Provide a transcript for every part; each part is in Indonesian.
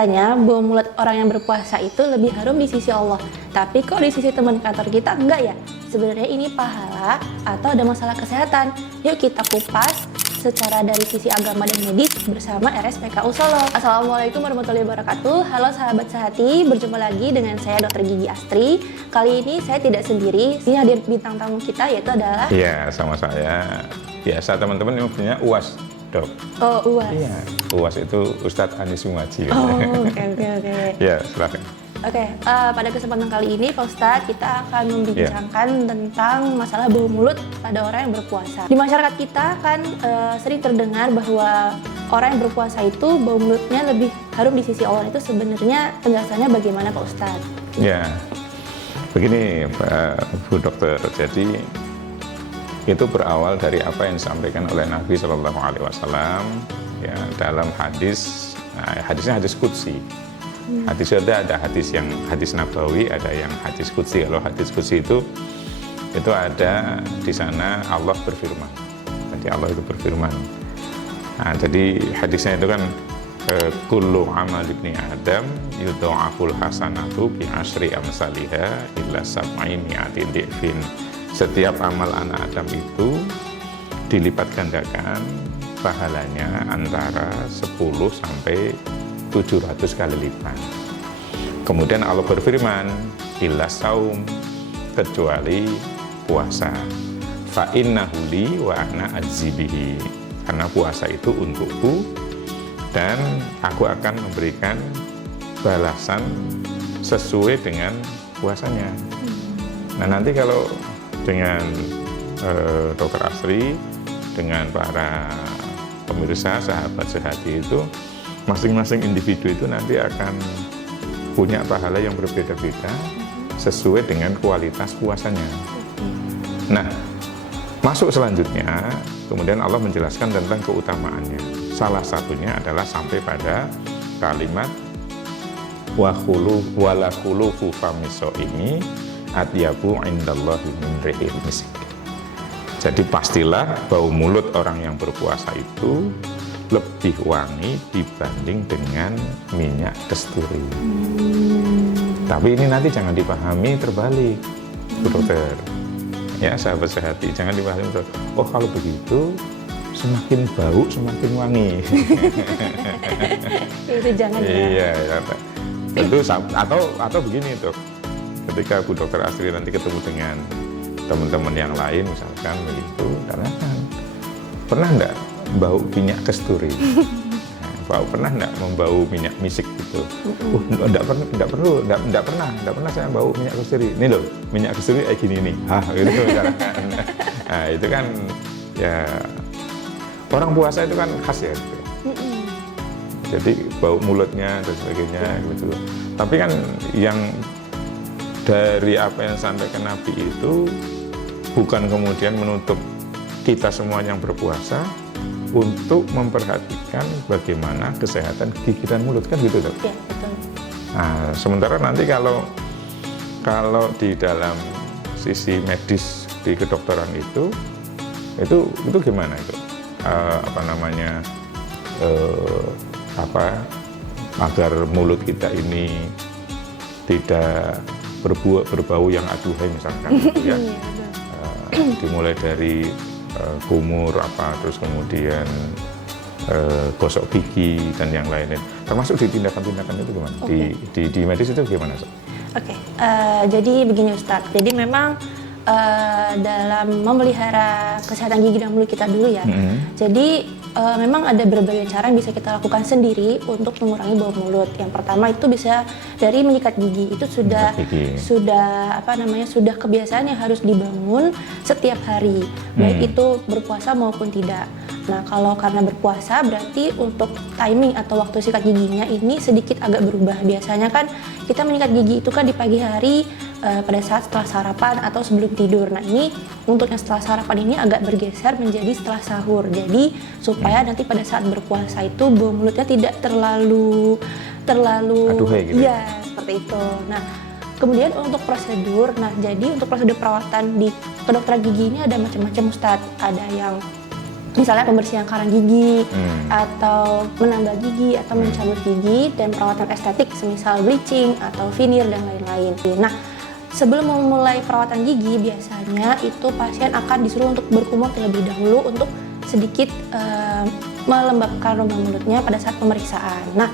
Katanya bau mulut orang yang berpuasa itu lebih harum di sisi Allah. Tapi kok di sisi teman kantor kita enggak ya? Sebenarnya ini pahala atau ada masalah kesehatan? Yuk kita kupas secara dari sisi agama dan medis bersama RSPKU Solo. Assalamualaikum warahmatullahi wabarakatuh. Halo sahabat sehati, berjumpa lagi dengan saya Dr. Gigi Astri. Kali ini saya tidak sendiri, ini hadir bintang tamu kita yaitu adalah... Iya, sama saya. Biasa teman-teman yang punya UAS, Dok. Oh, UAS. Iya, UAS itu Ustadz Anies Sumaji. Oh, oke. Ya, silakan. Oke, pada kesempatan kali ini Pak Ustadz kita akan membincangkan tentang masalah bau mulut pada orang yang berpuasa. Di masyarakat kita kan sering terdengar bahwa orang yang berpuasa itu bau mulutnya lebih harum di sisi Allah. Itu sebenarnya penjelasannya bagaimana Pak Ustadz? Ya, begini Pak Bu Dokter, jadi itu berawal dari apa yang disampaikan oleh Nabi Shallallahu Alaihi Wasallam ya, dalam hadis, hadisnya hadis qudsi. Hadis ada hadis yang hadis nabawi, ada yang hadis qudsi. Kalau hadis qudsi itu ada di sana Allah berfirman. Jadi Allah itu berfirman. Nah, jadi hadisnya itu kan kullu amal ibni Adam yudha'aful hasanatu bi asyri amsalihha illa sab'i mi'atin di'fin. Setiap amal anak Adam itu dilipat gandakan pahalanya antara 10 sampai 700 kali lipat. Kemudian Allah berfirman, illa saum, kecuali puasa. Fa innahu li wa ana ajzibihi. Karena puasa itu untukku dan aku akan memberikan balasan sesuai dengan puasanya. Nah, nanti kalau dengan Dr. Astri, dengan para pemirsa sahabat sehati itu, masing-masing individu itu nanti akan punya pahala yang berbeda-beda sesuai dengan kualitas puasanya. Nah, masuk selanjutnya, kemudian Allah menjelaskan tentang keutamaannya. Salah satunya adalah sampai pada kalimat wala khulufu famiso ini atyabu indallahi min rihil misk. Jadi pastilah bau mulut orang yang berpuasa itu lebih wangi dibanding dengan minyak kasturi. Tapi ini nanti jangan dipahami terbalik, Bu Dokter. Ya, sahabat sehati, jangan dipahami terbalik. Oh, kalau begitu semakin bau semakin wangi. Itu jangan ya. Iya, tentu atau begini, Dok. Ketika Bu Dokter Astri nanti ketemu dengan teman-teman yang lain misalkan begitu, tanyakan, pernah enggak bau minyak kasturi? Pernah enggak membau minyak misik gitu? Enggak pernah saya bau minyak kasturi. Ini loh, minyak kasturi kayak gini nih. Gitu misalkan. Nah, itu kan ya orang puasa itu kan khas ya. Gitu. Jadi bau mulutnya dan sebagainya gitu. Tapi kan yang dari apa yang disampaikan Nabi itu bukan kemudian menutup kita semua yang berpuasa untuk memperhatikan bagaimana kesehatan gigi dan mulut, kan gitu, Dok? Iya, betul. Nah, sementara nanti kalau di dalam sisi medis di kedokteran itu gimana itu? Agar mulut kita ini tidak berbau yang aduhai misalkan gitu ya. Dimulai dari kumur terus kemudian gosok gigi dan yang lainnya, termasuk di tindakan-tindakan itu gimana? Di medis itu gimana? Oke, jadi begini Ustadz, jadi memang dalam memelihara kesehatan gigi dan mulut kita dulu ya. Jadi memang ada berbagai cara yang bisa kita lakukan sendiri untuk mengurangi bau mulut. Yang pertama itu bisa dari menyikat gigi. Itu sudah kebiasaan yang harus dibangun setiap hari, baik itu berpuasa maupun tidak. Nah, kalau karena berpuasa berarti untuk timing atau waktu sikat giginya ini sedikit agak berubah. Biasanya kan kita menyikat gigi itu kan di pagi hari pada saat setelah sarapan atau sebelum tidur. Nah, ini untuk yang setelah sarapan ini agak bergeser menjadi setelah sahur. Jadi supaya nanti pada saat berpuasa itu bau mulutnya tidak terlalu aduhai gitu. Ya, seperti itu. Nah, kemudian untuk prosedur, jadi untuk prosedur perawatan di kedokteran gigi ini ada macam-macam Ustadz. Ada yang misalnya pembersihan karang gigi, atau menambah gigi, atau mencabut gigi, dan perawatan estetik semisal bleaching atau veneer dan lain-lain. Nah, sebelum memulai perawatan gigi, biasanya itu pasien akan disuruh untuk berkumur terlebih dahulu untuk sedikit melembabkan rongga mulutnya pada saat pemeriksaan. Nah,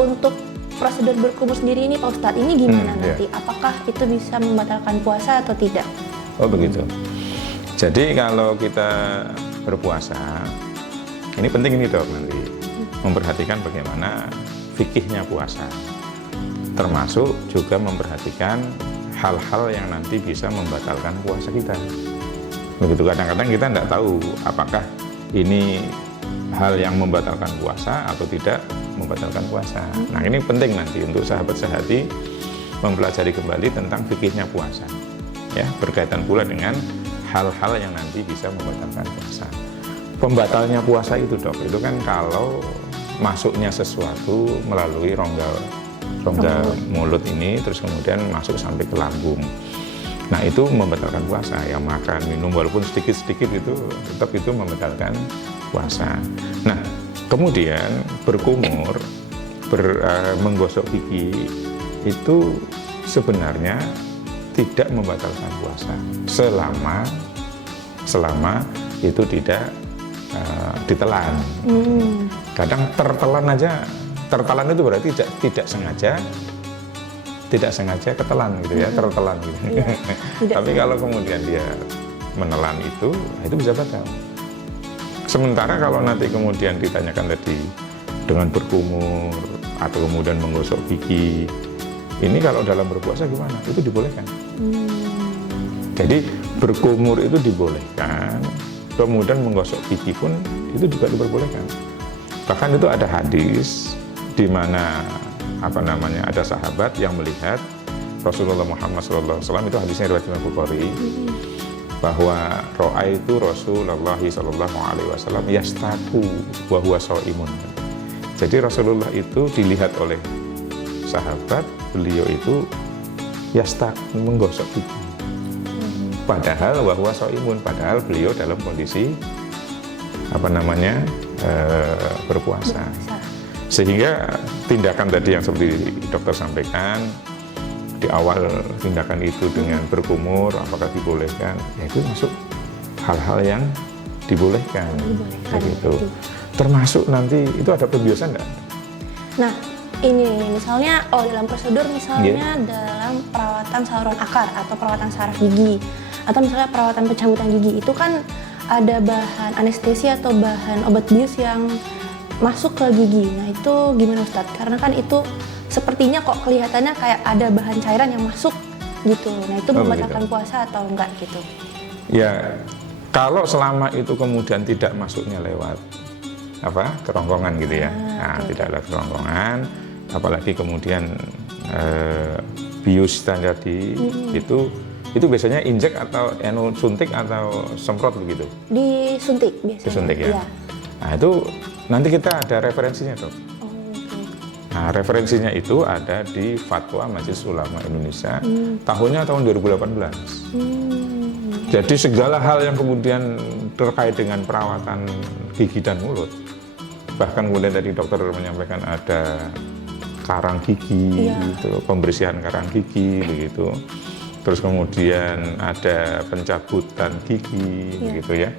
untuk prosedur berkumur sendiri ini Pak Ustadz, ini gimana nanti? Apakah itu bisa membatalkan puasa atau tidak? Oh begitu. Jadi kalau kita berpuasa, ini penting ini dok nanti memperhatikan bagaimana fikihnya puasa, termasuk juga memperhatikan hal-hal yang nanti bisa membatalkan puasa kita. Begitu, kadang-kadang kita tidak tahu apakah ini hal yang membatalkan puasa atau tidak membatalkan puasa. Nah ini penting nanti untuk sahabat sehati mempelajari kembali tentang fikihnya puasa, ya, berkaitan pula dengan hal-hal yang nanti bisa membatalkan puasa. Pembatalnya puasa itu dok, itu kan kalau masuknya sesuatu melalui rongga mulut ini, terus kemudian masuk sampai ke lambung. Nah itu membatalkan puasa, ya, makan, minum walaupun sedikit-sedikit itu tetap itu membatalkan puasa. Nah kemudian berkumur, menggosok gigi itu sebenarnya tidak membatalkan puasa selama itu tidak ditelan. Kadang tertelan itu berarti tidak sengaja ketelan gitu ya, tertelan gitu. Iya, tapi kalau kemudian dia menelan itu bisa batal. Sementara kalau nanti kemudian ditanyakan tadi dengan berkumur atau kemudian menggosok gigi, ini kalau dalam berpuasa gimana? Itu dibolehkan. Jadi berkumur itu dibolehkan, kemudian menggosok gigi pun itu juga diperbolehkan. Bahkan itu ada hadis di mana ada sahabat yang melihat Rasulullah Muhammad SAW, itu hadisnya riwayat Imam Bukhari, bahwa itu Rasulullah SAW yastaku wa huwa shaimun. Jadi Rasulullah itu dilihat oleh sahabat, beliau itu yastak, menggosok gigi. Padahal wa huwa shaimun, padahal beliau dalam kondisi berpuasa. Sehingga tindakan tadi yang seperti dokter sampaikan di awal, tindakan itu dengan berkumur apakah dibolehkan, ya itu masuk hal-hal yang dibolehkan. Begitu. Termasuk nanti itu ada pembiasan nggak? Nah ini misalnya dalam prosedur misalnya dalam perawatan saluran akar atau perawatan saraf gigi, atau misalnya perawatan pencabutan gigi, itu kan ada bahan anestesi atau bahan obat bius yang masuk ke gigi. Nah itu gimana Ustadz? Karena kan itu sepertinya kok kelihatannya kayak ada bahan cairan yang masuk gitu. Nah itu membatalkan puasa atau enggak gitu? Ya, kalau selama itu kemudian tidak masuknya lewat kerongkongan gitu ya. Tidak lewat kerongkongan, apalagi kemudian bius tadi itu biasanya injek atau suntik atau semprot begitu? Disuntik biasanya. Disuntik ya. Iya. Nah itu nanti kita ada referensinya dok. Nah referensinya itu ada di Fatwa Majelis Ulama Indonesia tahun 2018. Jadi segala hal yang kemudian terkait dengan perawatan gigi dan mulut, bahkan kemudian tadi dokter menyampaikan ada karang gigi, gitu, pembersihan karang gigi begitu. Terus kemudian ada pencabutan gigi begitu ya.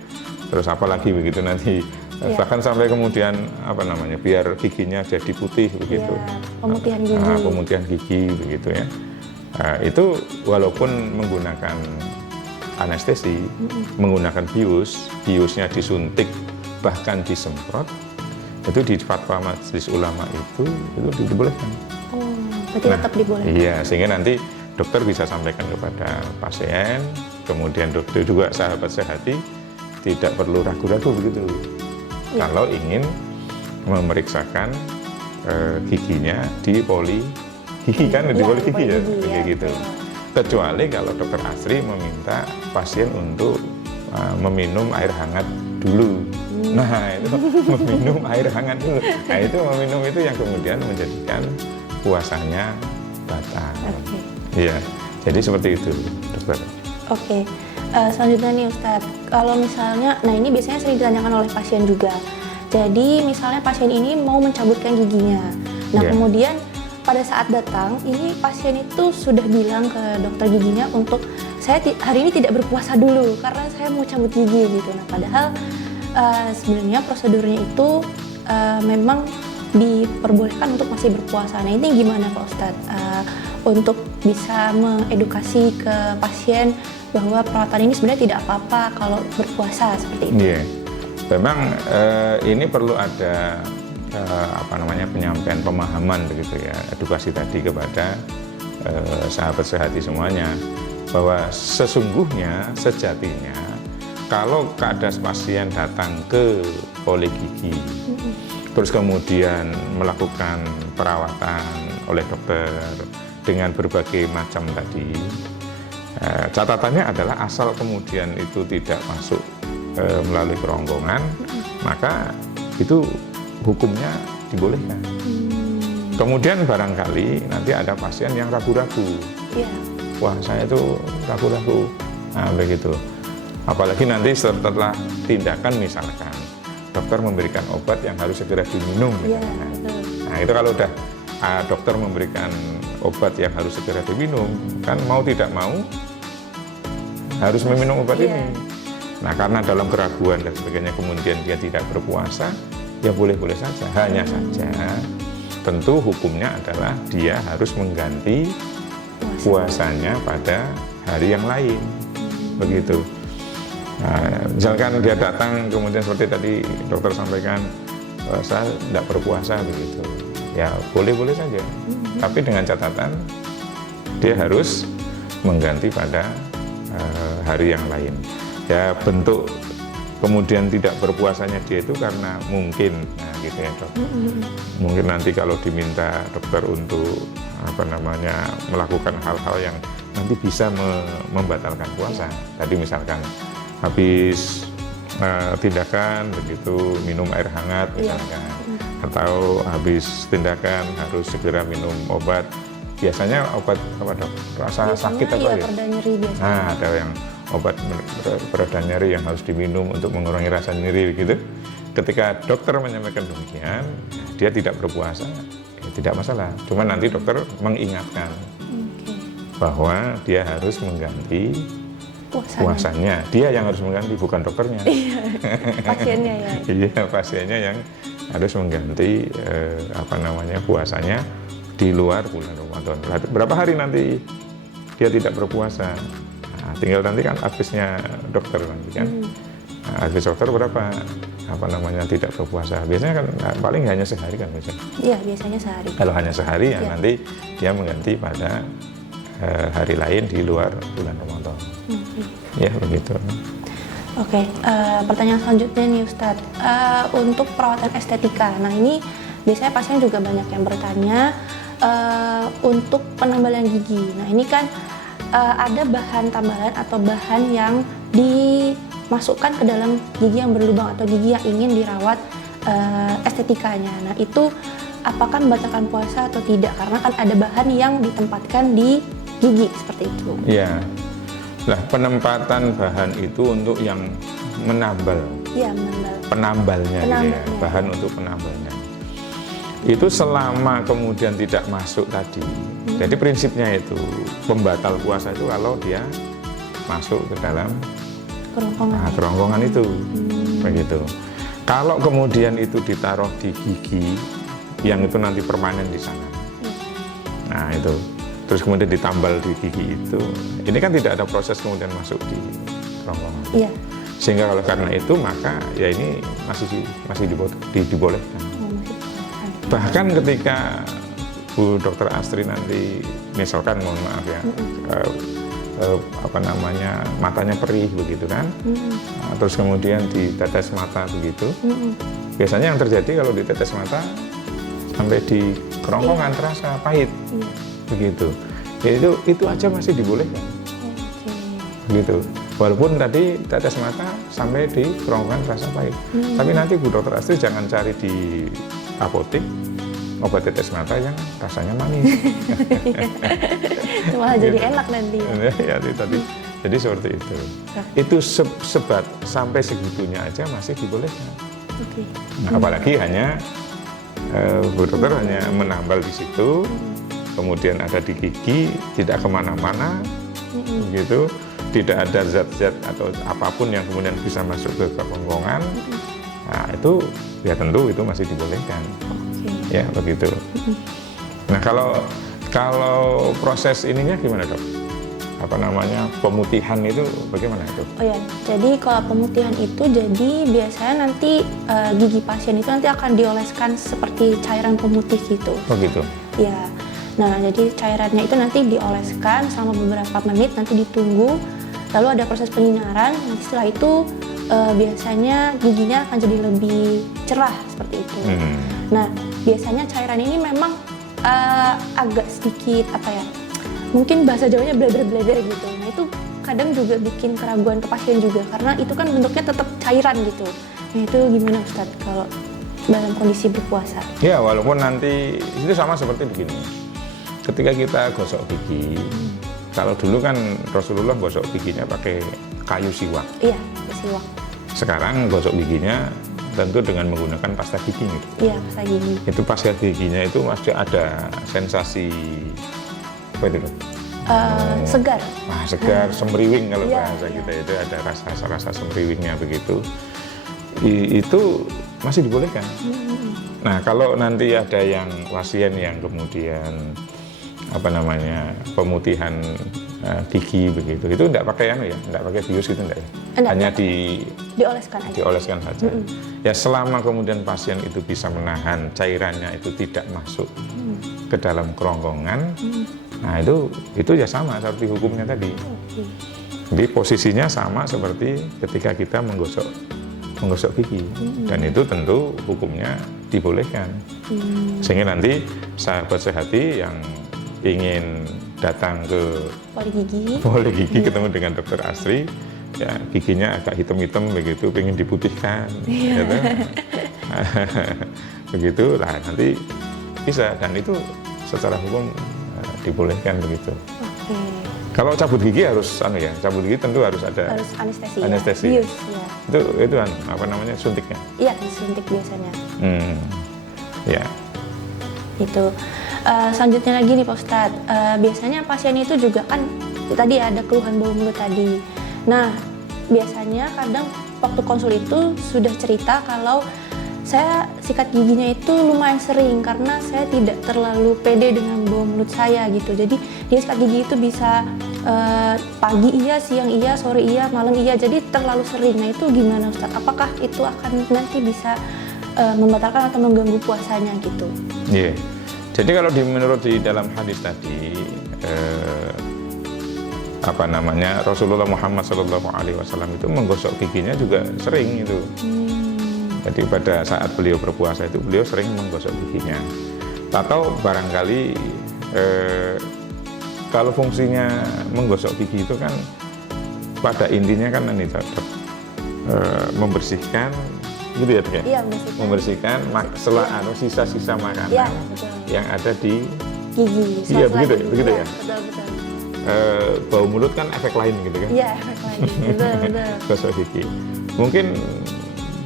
Terus apalagi begitu nanti bahkan sampai kemudian biar giginya jadi putih begitu. Pemutihan gigi. Pemutihan gigi begitu ya. Itu walaupun menggunakan anestesi, menggunakan biusnya disuntik bahkan disemprot, itu di Fatwa Majelis Ulama itu dibolehkan. Berarti tetap dibolehkan. Iya, sehingga nanti dokter bisa sampaikan kepada pasien, kemudian dokter juga sahabat sehati tidak perlu ragu-ragu begitu. Kalau ingin memeriksakan giginya di poli gigi kan, di poli gigi ya, gitu. Kecuali kalau dokter Asri meminta pasien untuk meminum air hangat dulu. Nah itu meminum air hangat dulu. Nah itu meminum itu yang kemudian menjadikan puasanya batal. Iya, jadi seperti itu dokter. Oke. Selanjutnya nih Ustadz, kalau misalnya, nah ini biasanya sering ditanyakan oleh pasien juga. Jadi misalnya pasien ini mau mencabutkan giginya. Nah Yeah. kemudian pada saat datang, ini pasien itu sudah bilang ke dokter giginya untuk saya hari ini tidak berpuasa dulu karena saya mau cabut gigi gitu. Nah padahal sebenarnya prosedurnya itu memang diperbolehkan untuk masih berpuasa. Nah ini gimana Pak Ustadz untuk bisa mengedukasi ke pasien bahwa perawatan ini sebenarnya tidak apa-apa kalau berpuasa seperti itu. Iya, memang ini perlu ada penyampaian pemahaman begitu ya, edukasi tadi kepada sahabat sehati semuanya bahwa sesungguhnya sejatinya kalau keadaan pasien datang ke poligigi terus kemudian melakukan perawatan oleh dokter dengan berbagai macam tadi, catatannya adalah asal kemudian itu tidak masuk melalui kerongkongan, maka itu hukumnya dibolehkan. Kemudian barangkali nanti ada pasien yang ragu-ragu, wah saya itu ragu-ragu, nah begitu. Apalagi nanti setelah tindakan misalkan dokter memberikan obat yang harus segera diminum, misalkan. Nah itu kalau udah dokter memberikan obat yang harus segera diminum, kan mau tidak mau harus meminum obat ini. Nah karena dalam keraguan dan sebagainya kemudian dia tidak berpuasa, ya boleh-boleh saja. Hanya saja tentu hukumnya adalah dia harus mengganti puasanya pada hari yang lain, begitu. Nah, misalkan dia datang kemudian seperti tadi dokter sampaikan, saya tidak berpuasa begitu, ya boleh-boleh saja. Tapi dengan catatan dia harus mengganti pada hari yang lain. Ya bentuk kemudian tidak berpuasanya dia itu karena mungkin, nah gitu ya dok. Mungkin nanti kalau diminta dokter untuk melakukan hal-hal yang nanti bisa membatalkan puasa. Tadi misalkan habis tindakan begitu minum air hangat misalkan, atau habis tindakan harus segera minum obat. Biasanya obat apa dok? Rasa sakit apa ya? Pereda nyeri biasanya. Nah ada yang obat pereda nyeri yang harus diminum untuk mengurangi rasa nyeri gitu. Ketika dokter menyampaikan demikian, dia tidak berpuasa, ya tidak masalah. Cuma nanti dokter mengingatkan bahwa dia harus mengganti puasanya. Dia yang harus mengganti, bukan dokternya. Pasiennya ya. Iya, pasiennya yang harus mengganti puasanya di luar bulan Ramadan. Berapa hari nanti dia tidak berpuasa? Nah, tinggal nanti kan advisnya dokter nanti kan. Nah, advis dokter berapa tidak berpuasa? Biasanya kan paling hanya sehari kan biasanya. Iya, biasanya sehari. Kalau hanya sehari ya nanti dia mengganti pada hari lain di luar bulan Ramadan. Ya begitu. Oke, pertanyaan selanjutnya nih Ustadz, untuk perawatan estetika. Nah ini biasanya pasien juga banyak yang bertanya untuk penambalan gigi. Nah ini kan ada bahan tambahan atau bahan yang dimasukkan ke dalam gigi yang berlubang atau gigi yang ingin dirawat estetikanya. Nah itu apakah membatalkan puasa atau tidak? Karena kan ada bahan yang ditempatkan di gigi seperti itu. Iya. Nah, penempatan bahan itu untuk yang menambal. Iya, menambal. Penambalnya. Gitu ya, bahan untuk penambalnya. Itu selama kemudian tidak masuk tadi. Jadi prinsipnya itu pembatal puasa itu kalau dia masuk ke dalam kerongkongan itu. Begitu. Kalau kemudian itu ditaruh di gigi yang itu nanti permanen di sana. Nah, itu terus kemudian ditambal di gigi itu, ini kan tidak ada proses kemudian masuk di kerongkongan. Iya. Sehingga kalau karena itu maka ya ini masih dibolehkan. Bahkan ketika Bu Dokter Astri nanti misalkan mohon maaf ya, matanya perih begitu kan, terus kemudian ditetes mata begitu. Biasanya yang terjadi kalau ditetes mata sampai di kerongkongan terasa pahit. Begitu, ya itu aja masih dibolehkan, gitu. Walaupun tadi tetes mata sampai di kerongkongan terasa pahit, tapi nanti Bu Dokter Astri jangan cari di apotek obat tetes mata yang rasanya manis. Malah jadi enak nanti. Ya, tadi Jadi seperti itu. Itu sebat sampai segitunya aja masih dibolehkan. Oke. Nah, apalagi hanya Bu Dokter hanya menambal di situ, kemudian ada di gigi, tidak kemana-mana, begitu, tidak ada zat-zat atau apapun yang kemudian bisa masuk ke kerongkongan. Nah itu ya tentu itu masih dibolehkan. Ya begitu. Nah kalau proses ininya gimana dok? Apa namanya pemutihan itu bagaimana itu? Oh ya, jadi kalau pemutihan itu jadi biasanya nanti gigi pasien itu nanti akan dioleskan seperti cairan pemutih gitu. Oh gitu. Ya, nah jadi cairannya itu nanti dioleskan selama beberapa menit, nanti ditunggu, lalu ada proses penyinaran. Nanti setelah itu biasanya giginya akan jadi lebih cerah seperti itu. Nah biasanya cairan ini memang agak sedikit apa ya? Mungkin bahasa Jawanya bleber-bleber gitu. Nah itu kadang juga bikin keraguan ke pasien juga karena itu kan bentuknya tetap cairan gitu. Nah itu gimana Ustadz kalau dalam kondisi berpuasa? Ya walaupun nanti itu sama seperti begini. Ketika kita gosok gigi, kalau dulu kan Rasulullah gosok giginya pakai kayu siwak. Iya, siwak. Sekarang gosok giginya tentu dengan menggunakan pasta gigi gitu. Iya, pasta gigi. Itu pasta giginya itu masih ada sensasi apa itu? Segar. Wah, segar, semriwing kalau Iya, bahasa iya. kita itu ada rasa semriwingnya begitu. Itu masih dibolehkan. Nah, kalau nanti ada yang pasien yang kemudian apa namanya pemutihan gigi begitu, itu enggak pakai enggak pakai bius gitu enggak ya? Enggak, Hanya dioleskan aja. dioleskan saja. Ya selama kemudian pasien itu bisa menahan cairannya itu tidak masuk ke dalam kerongkongan, nah itu ya sama seperti hukumnya tadi. Jadi posisinya sama seperti ketika kita menggosok gigi, dan itu tentu hukumnya dibolehkan. Sehingga nanti sahabat sehati yang ingin datang ke Poligigi ketemu dengan Dokter Asri, ya giginya agak hitam-hitam begitu, pengen diputihkan, gitu. Begitu lah nanti bisa, dan itu secara hukum dibolehkan begitu. Kalau cabut gigi harus cabut gigi tentu harus ada anestesi. Bius, ya. Itu apa namanya suntiknya? Iya, disuntik biasanya. Ya. Itu. Selanjutnya lagi nih Pak Ustadz, biasanya pasien itu juga kan tadi ada keluhan bau mulut tadi. Nah, biasanya kadang waktu konsul itu sudah cerita kalau saya sikat giginya itu lumayan sering karena saya tidak terlalu pede dengan bau mulut saya gitu. Jadi dia sikat gigi itu bisa pagi iya, siang iya, sore iya, malam iya. Jadi terlalu sering. Nah itu gimana Ustadz? Apakah itu akan nanti bisa membatalkan atau mengganggu puasanya gitu? Iya. Jadi kalau menurut di dalam hadis tadi apa namanya Rasulullah Muhammad SAW itu menggosok giginya juga sering itu. Jadi pada saat beliau berpuasa itu beliau sering menggosok giginya. Atau barangkali kalau fungsinya menggosok gigi itu kan pada intinya kan ini membersihkan gitu ya, Iya, membersihkan sisa-sisa makanan ya, yang ada di gigi. Iya begitu ya. Betul. Bau mulut kan efek lain gitu kan? Iya, efek lain. Betul. Gosok gigi, mungkin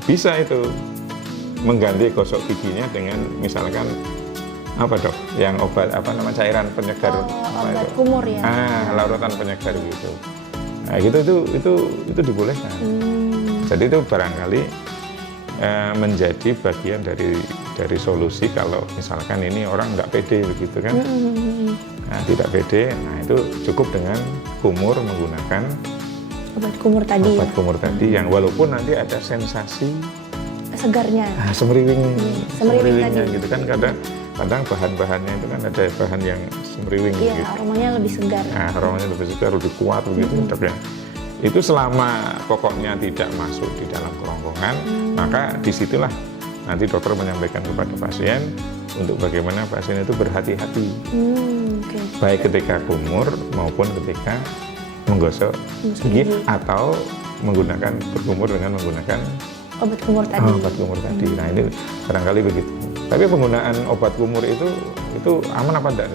bisa itu mengganti gosok giginya dengan misalkan apa dok? Yang obat apa nama cairan penyegar? Obat kumur ya. Larutan penyegar gitu. Nah itu dibolehkan. Jadi itu barangkali menjadi bagian dari solusi kalau misalkan ini orang nggak pede begitu kan, nah, tidak pede, nah itu cukup dengan kumur menggunakan obat kumur tadi yang walaupun nanti ada sensasi segarnya, semriwingnya gitu kan, kadang bahan-bahannya itu kan ada bahan yang semriwing gitu. Aromanya lebih segar. Nah, aromanya lebih segar, lebih kuat begitu. Itu selama pokoknya tidak masuk di dalam kerongkongan, maka disitulah nanti dokter menyampaikan kepada pasien untuk bagaimana pasien itu berhati-hati, baik ketika kumur maupun ketika menggosok gigi atau berkumur dengan menggunakan obat kumur tadi. Nah ini barangkali begitu. Tapi penggunaan obat kumur itu aman apa enggak?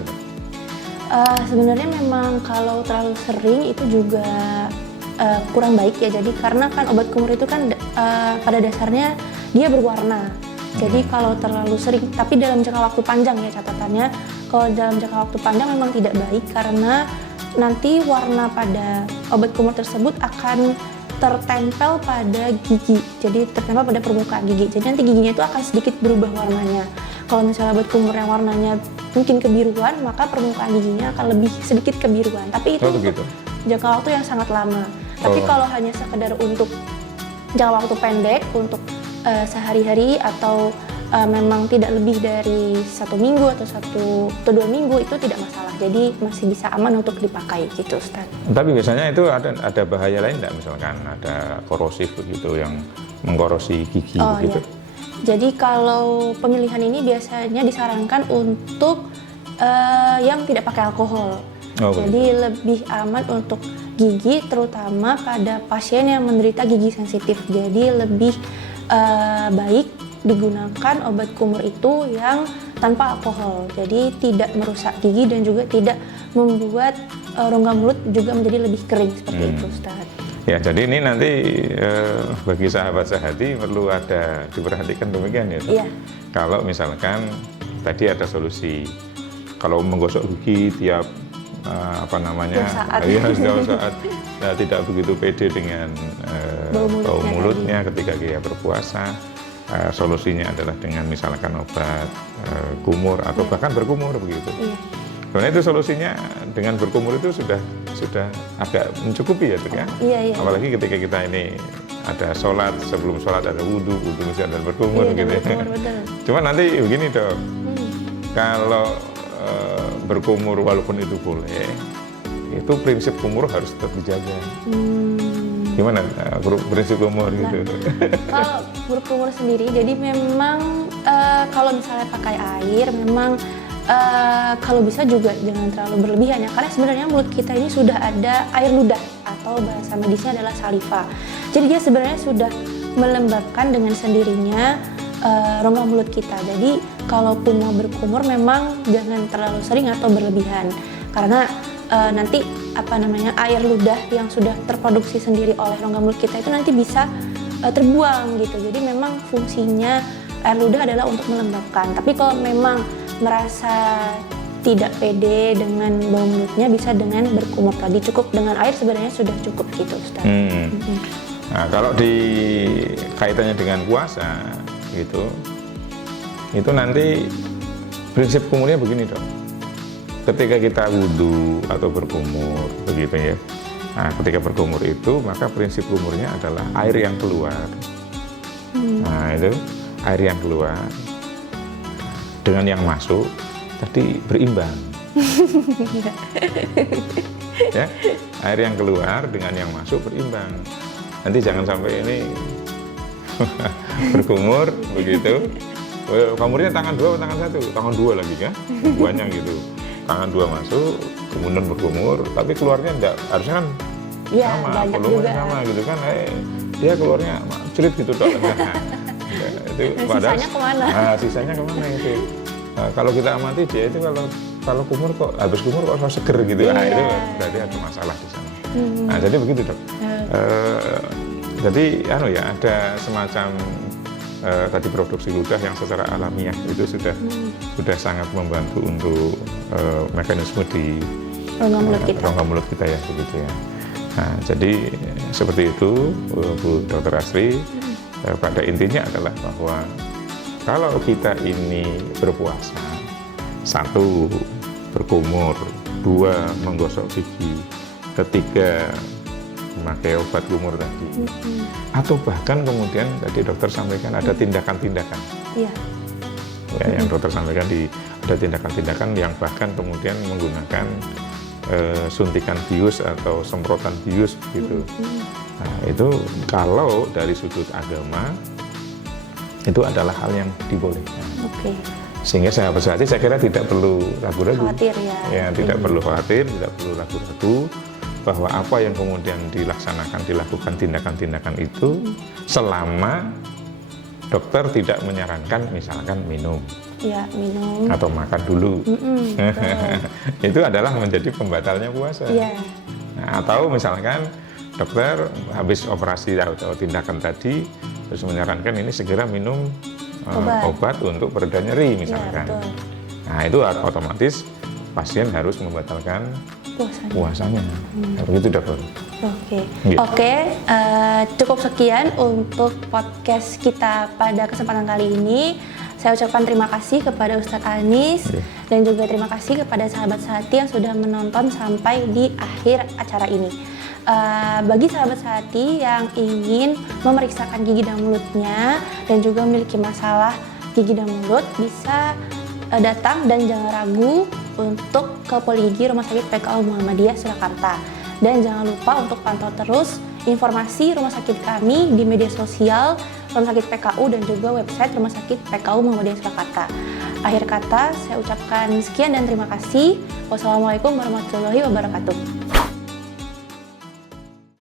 Sebenarnya memang kalau terlalu sering itu juga kurang baik ya. Jadi karena kan obat kumur itu kan pada dasarnya dia berwarna. Jadi kalau terlalu sering, tapi dalam jangka waktu panjang ya catatannya. Kalau dalam jangka waktu panjang memang tidak baik karena nanti warna pada obat kumur tersebut akan tertempel pada gigi. Jadi tertempel pada permukaan gigi. Jadi nanti giginya itu akan sedikit berubah warnanya. Kalau misalnya obat kumur yang warnanya mungkin kebiruan, maka permukaan giginya akan lebih sedikit kebiruan. Tapi itu untuk jangka waktu yang sangat lama. Tapi kalau hanya sekedar untuk jangka waktu pendek, untuk sehari-hari atau memang tidak lebih dari 1 minggu atau 2 minggu itu tidak masalah. Jadi masih bisa aman untuk dipakai gitu, Ustaz. Tapi biasanya itu ada bahaya lain nggak? Misalkan ada korosif begitu yang mengkorosi gigi begitu? Iya. Jadi kalau pemilihan ini biasanya disarankan untuk yang tidak pakai alkohol. Jadi lebih aman untuk gigi, terutama pada pasien yang menderita gigi sensitif. Jadi lebih baik digunakan obat kumur itu yang tanpa alkohol. Jadi tidak merusak gigi dan juga tidak membuat rongga mulut juga menjadi lebih kering seperti itu, Ustaz. Ya, jadi ini nanti bagi sahabat sehati perlu ada diperhatikan demikian ya. Iya. Kalau misalkan tadi ada solusi, kalau menggosok gigi tiap setiap saat tidak begitu pede dengan bau mulutnya ketika dia berpuasa, solusinya adalah dengan misalkan obat kumur atau bahkan berkumur begitu. Iya. Sebenarnya itu solusinya dengan berkumur itu sudah agak mencukupi ya, Dok ya. Iya. Apalagi ketika kita ini ada sholat, sebelum sholat ada wudhu mesti ada berkumur gitu ya. Cuma nanti begini, Dok. Kalau berkumur walaupun itu boleh, itu prinsip kumur harus tetap dijaga. Gimana prinsip kumur gitu? Kalau berkumur sendiri, jadi memang kalau misalnya pakai air, memang kalau bisa juga jangan terlalu berlebihan ya, karena sebenarnya mulut kita ini sudah ada air ludah atau bahasa medisnya adalah saliva. Jadi dia sebenarnya sudah melembabkan dengan sendirinya rongga mulut kita. Jadi kalaupun mau berkumur memang jangan terlalu sering atau berlebihan, karena nanti air ludah yang sudah terproduksi sendiri oleh rongga mulut kita itu nanti bisa terbuang gitu. Jadi memang fungsinya air ludah adalah untuk melembabkan. Tapi kalau memang merasa tidak pede dengan bau mulutnya, bisa dengan berkumur tadi. Cukup dengan air sebenarnya sudah cukup gitu, Ustaz. Nah, kalau kaitannya dengan puasa gitu, itu nanti prinsip kumurnya begini, Dok. Ketika kita wudhu atau berkumur begitu ya. Nah, ketika berkumur itu maka prinsip kumurnya adalah air yang keluar. Nah, itu air yang keluar dengan yang masuk tadi berimbang. Ya, air yang keluar dengan yang masuk berimbang. Nanti jangan sampai ini berkumur begitu. Kumurnya tangan 2 atau tangan 1? Tangan 2 lagi kan? Banyak gitu. Tangan 2 masuk, kemudian berkumur, tapi keluarnya enggak, harusnya kan sama, volumenya sama gitu kan. Dia keluarnya cerit gitu, Dok. Itu sisanya kemana? Sisanya kemana itu? Kalau kita amati dia itu kalau kumur kok habis kumur kok seger gitu. Nah, itu berarti ada masalah di sana. Nah, jadi begitu, Dok. Jadi ada semacam tadi produksi ludah yang secara alamiah itu sudah sangat membantu untuk mekanisme di rongga mulut kita ya begitu ya. Nah, jadi seperti itu Bu Dr. Asri. Pada intinya adalah bahwa kalau kita ini berpuasa, 1 berkumur, 2 menggosok gigi, 3 memakai obat kumur tadi, atau bahkan kemudian tadi dokter sampaikan ada tindakan-tindakan, ya, yang dokter sampaikan ada tindakan-tindakan yang bahkan kemudian menggunakan suntikan bius atau semprotan bius gitu. Nah, itu kalau dari sudut agama itu adalah hal yang dibolehkan. Sehingga sahabat sehati saya kira tidak perlu ragu-ragu. Tidak perlu khawatir, tidak perlu ragu-ragu bahwa apa yang kemudian dilakukan tindakan-tindakan itu selama dokter tidak menyarankan misalkan minum Ya, minum. atau makan dulu. Betul. Itu adalah menjadi pembatalnya puasa. Iya. Nah, atau misalkan dokter habis operasi atau tindakan tadi terus menyarankan ini segera minum obat untuk pereda nyeri Iya, misalkan. betul. Nah, itu otomatis pasien harus membatalkan puasanya. Begitu dokter. Oke, Iya. Oke, cukup sekian untuk podcast kita pada kesempatan kali ini. Saya ucapkan terima kasih kepada Ustadz Anis dan juga terima kasih kepada sahabat Sehati yang sudah menonton sampai di akhir acara ini. Bagi sahabat Sehati yang ingin memeriksakan gigi dan mulutnya dan juga memiliki masalah gigi dan mulut, bisa datang dan jangan ragu untuk ke Poligigi Rumah Sakit PKU Muhammadiyah Surakarta. Dan jangan lupa untuk pantau terus informasi rumah sakit kami di media sosial Rumah Sakit PKU dan juga website Rumah Sakit PKU Muhammadiyah Surakarta. Akhir kata, saya ucapkan sekian dan terima kasih. Wassalamualaikum warahmatullahi wabarakatuh.